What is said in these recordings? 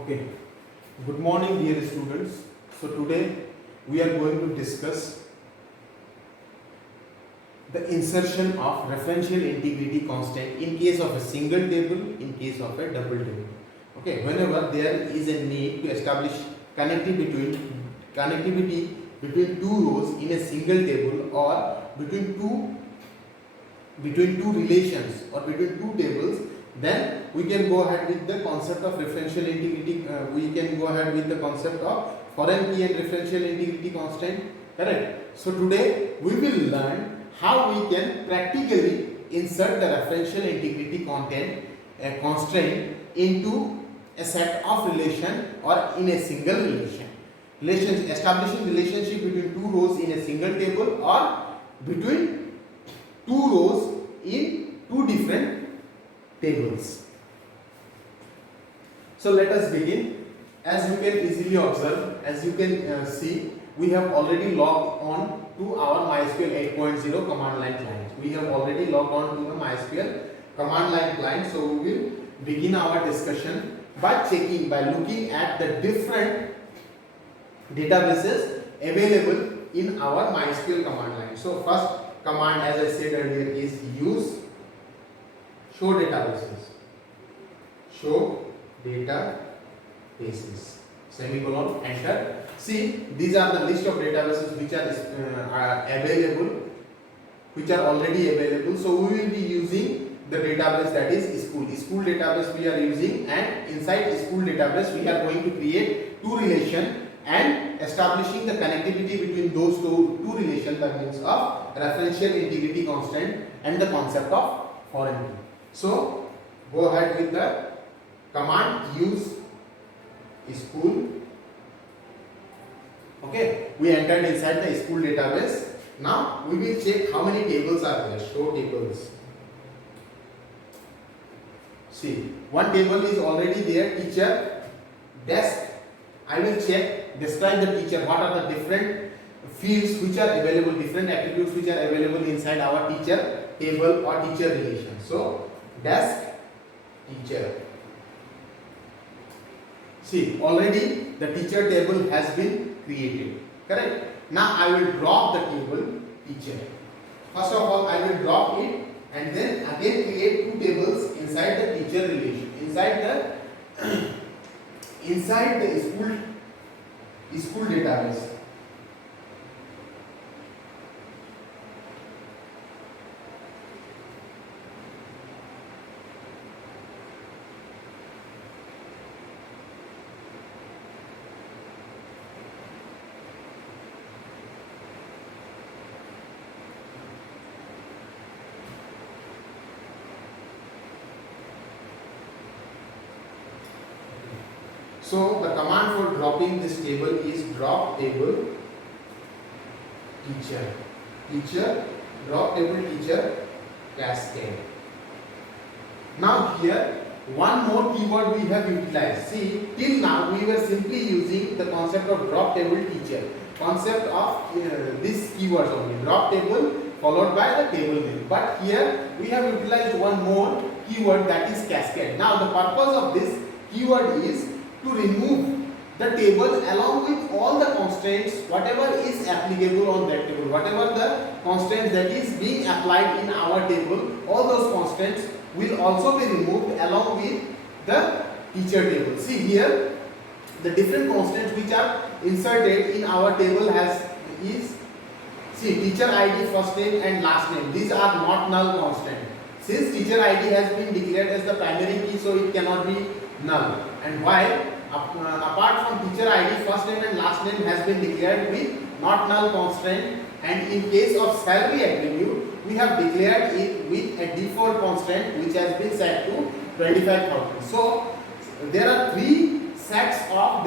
Okay, good morning dear students. So today we are going to discuss the insertion of referential integrity constant in case of a single table, in case of a double table. Okay, whenever there is a need to establish connectivity between two rows in a single table or between two relations or between two tables, then we can go ahead with the concept of referential integrity. We can go ahead with the concept of foreign key and referential integrity constant. Correct. So today we will learn how we can practically insert the referential integrity constraint into a set of relation or in a single relation. Establishing relationship between two rows in a single table or between two rows in two different tables. So let us begin. As you can easily observe, as you can see, we have already logged on to our MySQL 8.0 command line client. We have already logged on to the MySQL command line client. So we will begin our discussion by looking at the different databases available in our MySQL command line. So first command, as I said earlier, is use show databases. Show databases. Semicolon, enter. See, these are the list of databases which are available, which are already available. So we will be using the database that is school. School database we are using, and inside school database we are going to create two relations and establishing the connectivity between those two relations, that means of referential integrity constant and the concept of foreign key. So go ahead with the command use school. Okay, we entered inside the school database. Now we will check how many tables are there. Show tables. See, one table is already there, teacher, desk. I will check, describe the teacher, what are the different fields which are available, different attributes which are available inside our teacher table or teacher relation. So, desk, teacher. See, already the teacher table has been created. Correct? Now I will drop the table teacher. First of all, I will drop it and then again create two tables inside the teacher relation. Inside the school database. So the command for dropping this table is drop table teacher. Teacher, drop table teacher, cascade. Now here one more keyword we have utilized. See, till now we were simply using the concept of drop table teacher. Concept of this keywords only. Drop table followed by the table name. But here we have utilized one more keyword, that is cascade. Now the purpose of this keyword is to remove the table along with all the constraints, whatever is applicable on that table, whatever the constraints that is being applied in our table, all those constraints will also be removed along with the teacher table. See here, the different constraints which are inserted in our table see, teacher ID, first name and last name. These are not null constraints. Since teacher ID has been declared as the primary key, so it cannot be null. And while apart from teacher ID, first name and last name has been declared with not null constraint, and in case of salary attribute we have declared it with a default constraint which has been set to 25,000. So there are three sets of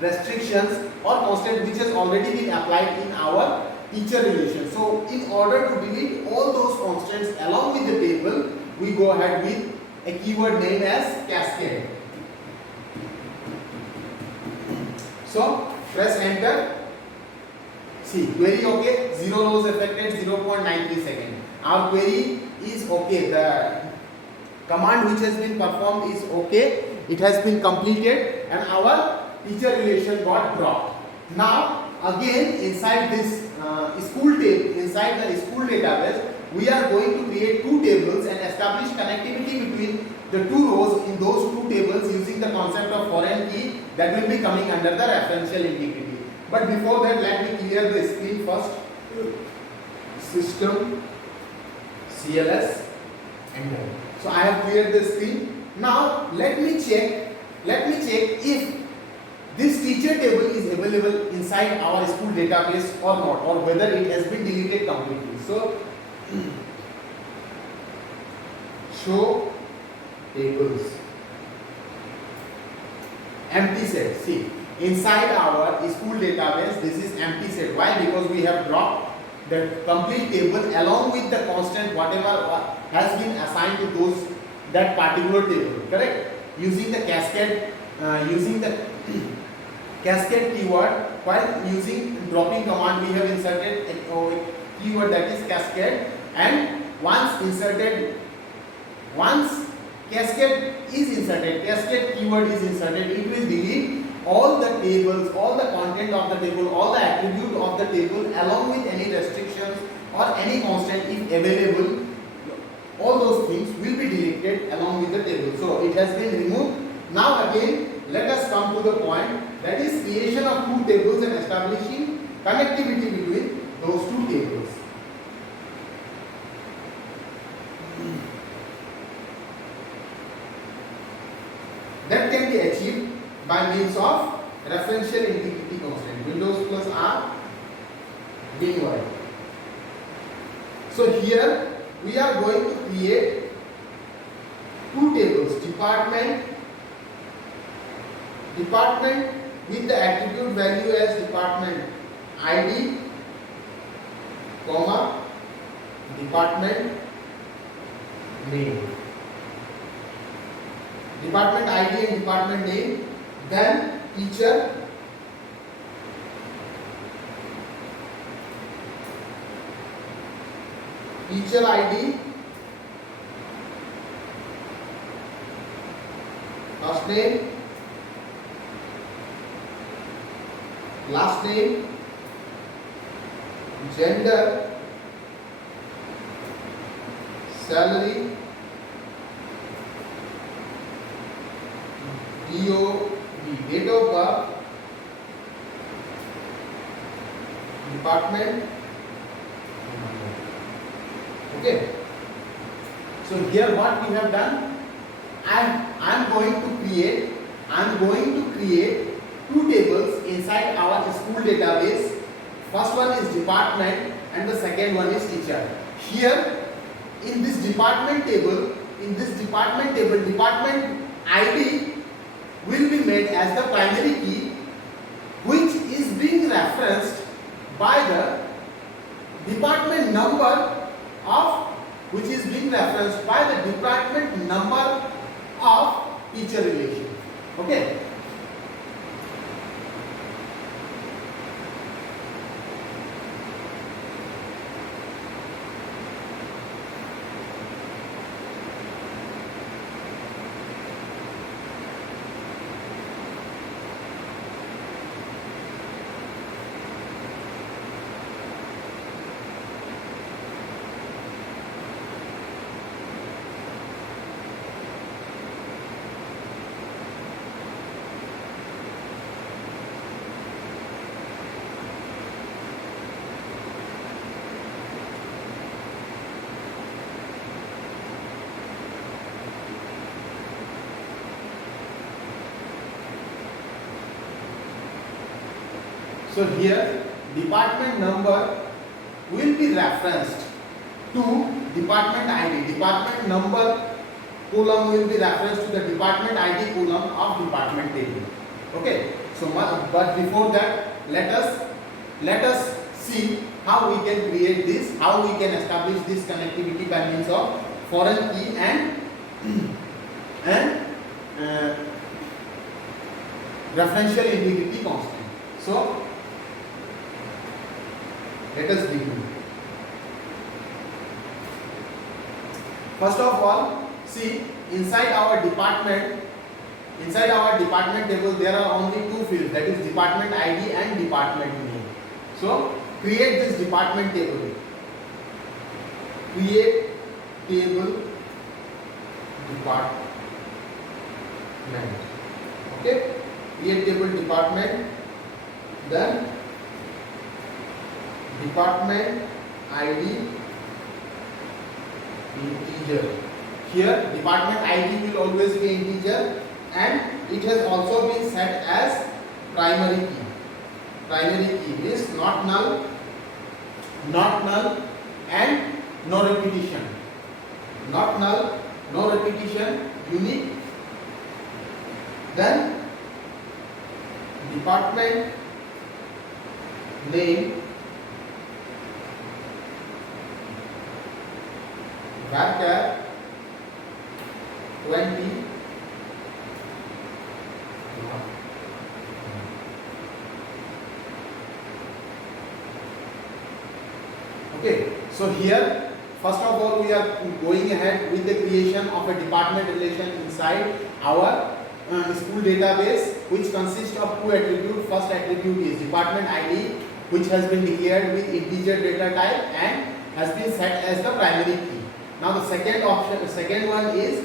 restrictions or constraint which has already been applied in our teacher relation. So in order to delete all those constraints along with the table, we go ahead with a keyword named as cascade. So press enter. See, query okay, 0 rows affected, 0.93 seconds. Our query is okay. The command which has been performed is okay, it has been completed and our teacher relation got dropped. Now again inside this inside the school database, we are going to create two tables and establish connectivity between the two rows in those two tables using the concept of foreign key that will be coming under the referential integrity. But before that, let me clear the screen first. System CLS enter. So I have cleared the screen. Now let me check if this teacher table is available inside our school database or not, or whether it has been deleted completely. So show tables, empty set. See, inside our school database this is empty set. Why? Because we have dropped the complete table along with the constant whatever has been assigned to that particular table, correct? Using the cascade cascade keyword, while using dropping command we have inserted a keyword that is cascade, and once cascade is inserted, cascade keyword is inserted, it will delete all the tables, all the content of the table, all the attribute of the table along with any restrictions or any constant if available. All those things will be deleted along with the table. So it has been removed. Now again let us come to the point, that is creation of two tables and establishing connectivity between those two tables. That can be achieved by means of referential integrity constant, Windows plus R being y. So here we are going to create two tables, department with the attribute value as department ID, comma, department name. Department ID and department name, then teacher, teacher ID, first name, last name, gender, salary, DOB, date of birth, department. Okay. So here what we have done, I am going to create two tables inside our school database. First one is department and the second one is teacher. Here in this department table, department ID will be made as the primary key, which is being referenced by the department number of teacher relation. Okay. So here department number will be referenced to department ID. Department number column will be referenced to the department ID column of department table. Okay. So but before that, let us see how we can create this, how we can establish this connectivity by means of foreign key and referential integrity constant. So let us begin. First of all, see inside our department inside our department table there are only two fields, that is department ID and department name. So create this department table. Create table department. Okay, create table department, then department ID integer. Here department ID will always be integer, and it has also been set as primary key. Primary key means not null, and no repetition. Not null, no repetition, unique. Then department name varchar 20. Okay, so here first of all we are going ahead with the creation of a department relation inside our school database, which consists of two attributes. First attribute is department ID, which has been declared with integer data type and has been set as the primary key. Now the second one is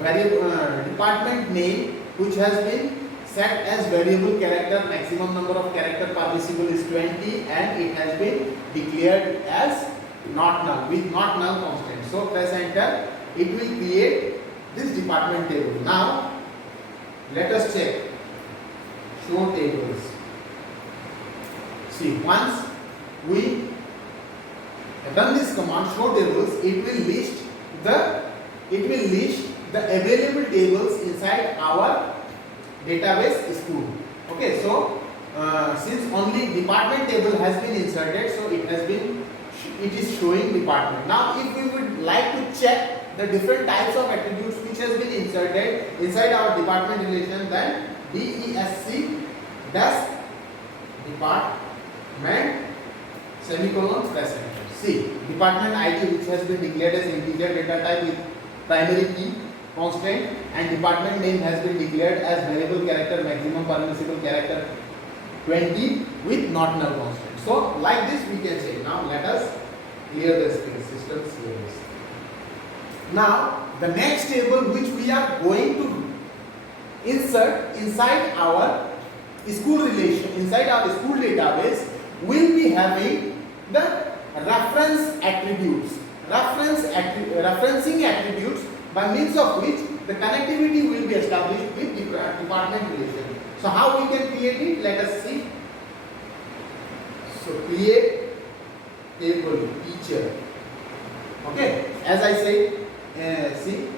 variable department name, which has been set as variable character. Maximum number of character permissible is 20, and it has been declared as not null, with not null constant. So press enter, it will create this department table. Now let us check show tables. See, once we run this command show tables, it will list the available tables inside our database school. Okay, so since only department table has been inserted, so it is showing department. Now if we would like to check the different types of attributes which has been inserted inside our department relation, then DESC dash department semicolon press enter. See, department ID, which has been declared as integer data type with primary key constant, and department name has been declared as variable character, maximum permissible character 20 with not null constant. So like this we can say. Now let us clear the screen. System clears. Now the next table which we are going to insert inside our school relation, inside our school database, will be having the reference attributes, referencing attributes, by means of which the connectivity will be established with department relation. So how we can create it? Let us see. So create table teacher. Okay, as I said, see,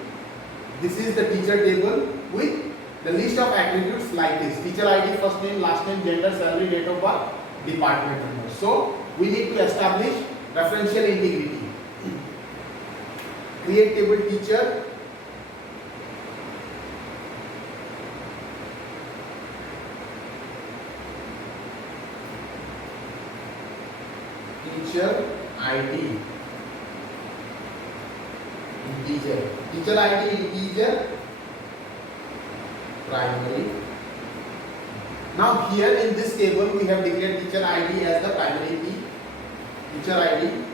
this is the teacher table with the list of attributes like this: teacher ID, first name, last name, gender, salary, date of birth, department number. So we need to establish referential integrity. Create table teacher. Teacher ID integer. Teacher ID integer primary. Now here in this table we have declared teacher ID as the primary key. Teacher ID,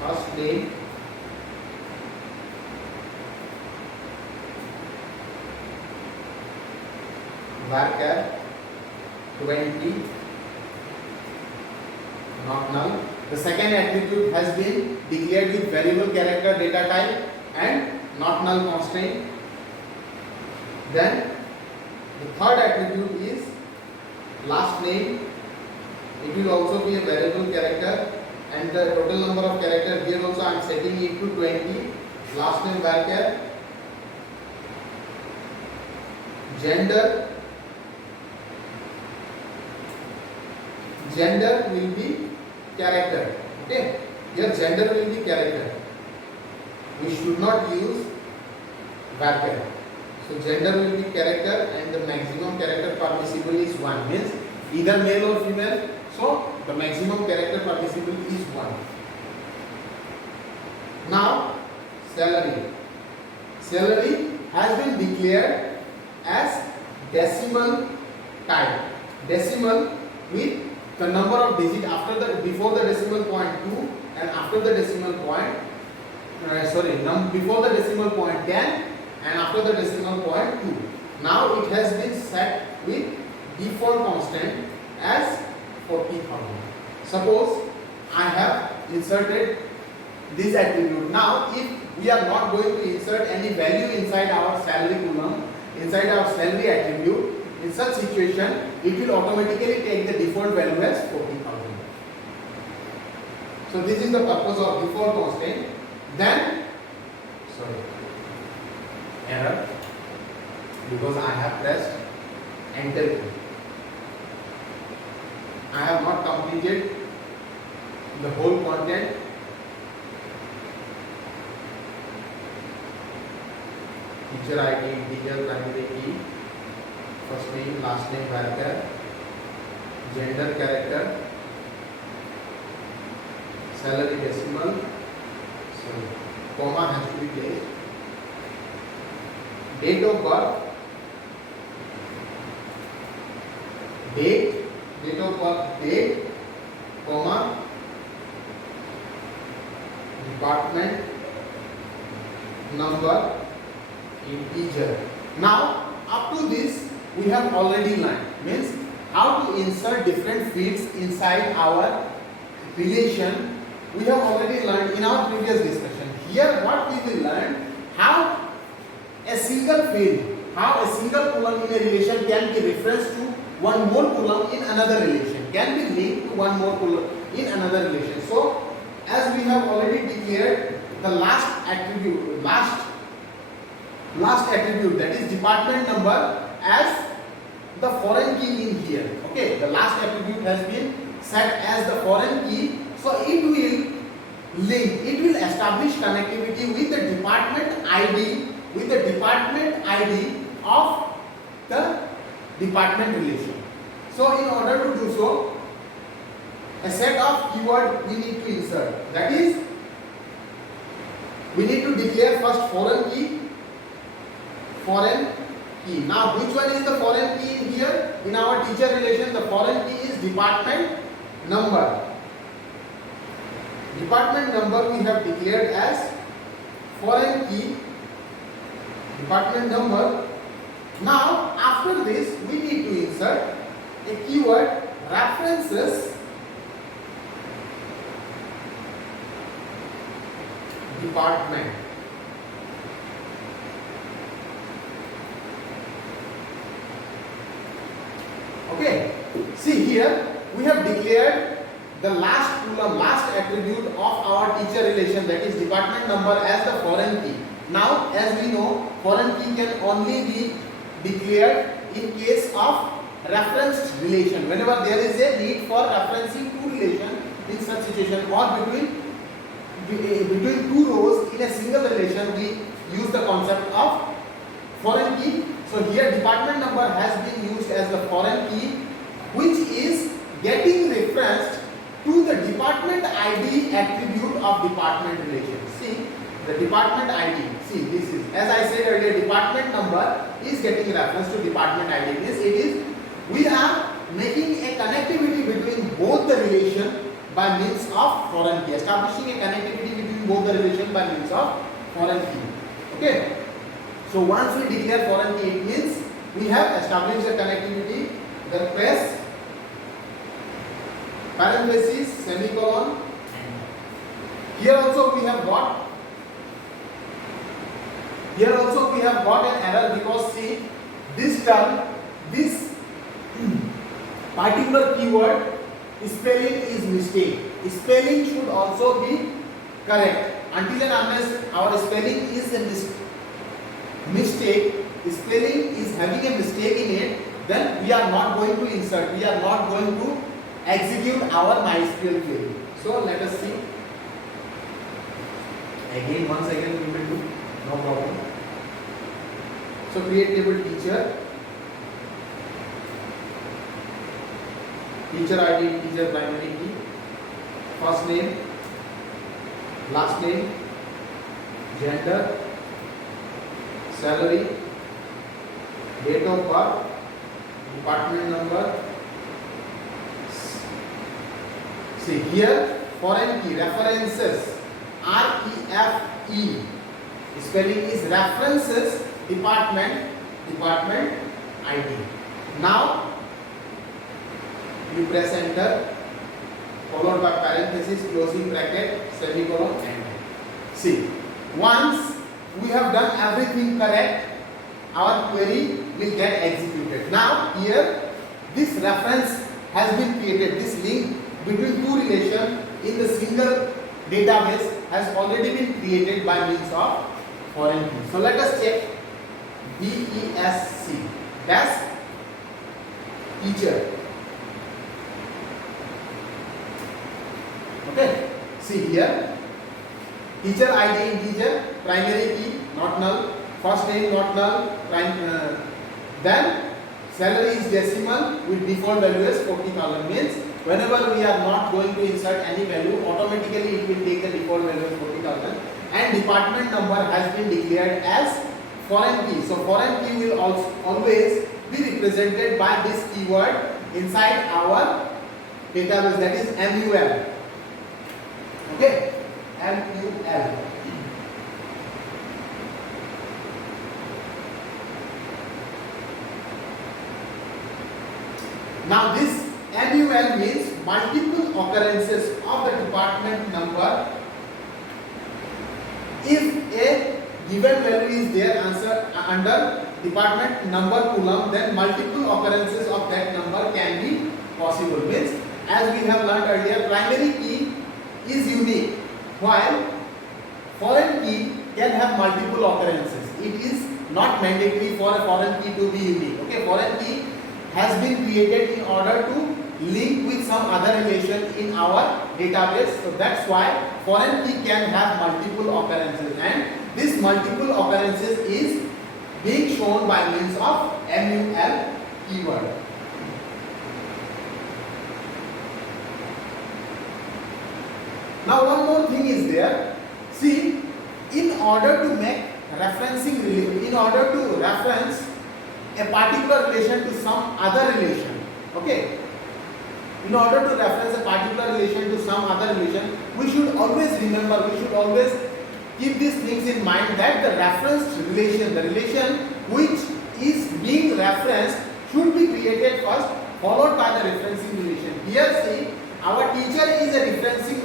first name, varchar 20, not null. The second attribute has been declared with variable character data type and not null constraint. Then the third attribute is last name. It will also be a variable character, and the total number of character here also I am setting it to 20. Last name varchar. Gender will be character. Okay, here gender will be character. We should not use varchar. So gender will be character, and the maximum character permissible is 1, means either male or female. So the maximum character permissible is 1. Now salary. Salary has been declared as decimal type. Decimal with the number of digit after the before the decimal point 2 and after the decimal point before the decimal point 10 and after the decimal point 2. Now it has been set with default constant as 40,000. Suppose I have inserted this attribute. Now if we are not going to insert any value inside our salary column, inside our salary attribute, in such situation it will automatically take the default value as 40,000. So this is the purpose of default constant. Then error, because I have pressed enter key. I have not completed the whole content. Teacher ID, integer, primary key, first name, last name, varchar, gender, character, salary decimal, comma has to be placed, date of birth, date of birth, date, comma, department, number, integer. Now up to this we have already learned, means how to insert different fields inside our relation. We have already learned in our previous discussion. Here what we will learn, how a single field, how a single column in a relation can be referenced to one more column in another relation, can be linked to one more column in another relation. So as we have already declared the last attribute, that is department number, as the foreign key in here. Okay, the last attribute has been set as the foreign key, so it will link, it will establish connectivity with the department ID, of the department relation. So in order to do so, a set of keyword we need to insert, that is, we need to declare first foreign key. Now which one is the foreign key in here? In our teacher relation, the foreign key is department number. Department number we have declared as foreign key, department number. Now after this we need to insert a keyword references department. Okay, see here we have declared the last column, last attribute of our teacher relation, that is department number, as the foreign key. Now as we know, foreign key can only be declared in case of referenced relation, whenever there is a need for referencing two relation in such situation, or between two rows in a single relation, we use the concept of foreign key. So here department number has been used as the foreign key, which is getting referenced to the department ID attribute of department relation. See the department ID. See, this is, as I said earlier, department number is getting reference to department ID. This it is, we are making a connectivity between both the relation by means of foreign key, establishing a connectivity between both the relation by means of foreign key. Okay. So once we declare foreign key, it means we have established a connectivity. Then press parenthesis, semicolon. Here also we have got an error, because see, this term, this particular keyword spelling is mistake. Spelling should also be correct. Until and unless our spelling is a mistake, spelling is having a mistake in it, then we are not going to insert, we are not going to execute our MySQL query. So let us see. Once again we will do, no problem. So create table teacher, teacher ID, teacher primary key, first name, last name, gender, salary, date of birth, department number. See here, foreign key, references, REFE. Spelling is references, department ID. Now you press enter, followed by parenthesis, closing bracket, semicolon, enter. See, once we have done everything correct, our query will get executed. Now here, this reference has been created. This link between two relations in the single database has already been created by means of foreign key. So let us check. DESC, desk, teacher. Okay, see here, teacher ID integer, primary key not null, first name not null, then salary is decimal with default value as 40,000, means whenever we are not going to insert any value, automatically it will take the default value as 40,000, and department number has been declared as foreign key. So foreign key will also always be represented by this keyword inside our database, that is MUL. Okay, MUL. Now this MUL means multiple occurrences of the department number. If a given value is there under department number column, then multiple occurrences of that number can be possible. Means, as we have learned earlier, primary key is unique, while foreign key can have multiple occurrences. It is not mandatory for a foreign key to be unique. Okay, foreign key has been created in order to link with some other relation in our database. So that's why foreign key can have multiple occurrences, and this multiple occurrences is being shown by means of MUL keyword. Now one more thing is there. See, in order to make referencing, in order to reference a particular relation to some other relation, okay, in order to reference a particular relation to some other relation, we should always remember, we should always keep these things in mind, that the referenced relation, the relation which is being referenced, should be created first, followed by the referencing relation. Here see, our teacher is a referencing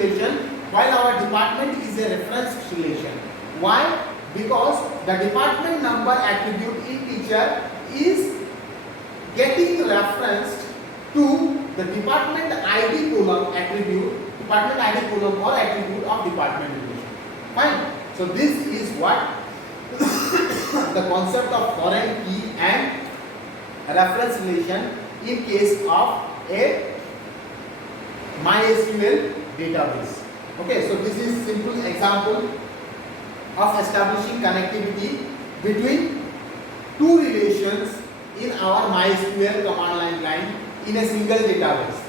relation, while our department is a reference relation. Why? Because the department number attribute in teacher is getting referenced to the department ID column attribute, department ID column or attribute of department relation. Fine. So this is what the concept of foreign key and reference relation in case of a MySQL database. Okay, so this is simple example of establishing connectivity between two relations in our MySQL command line in a single database.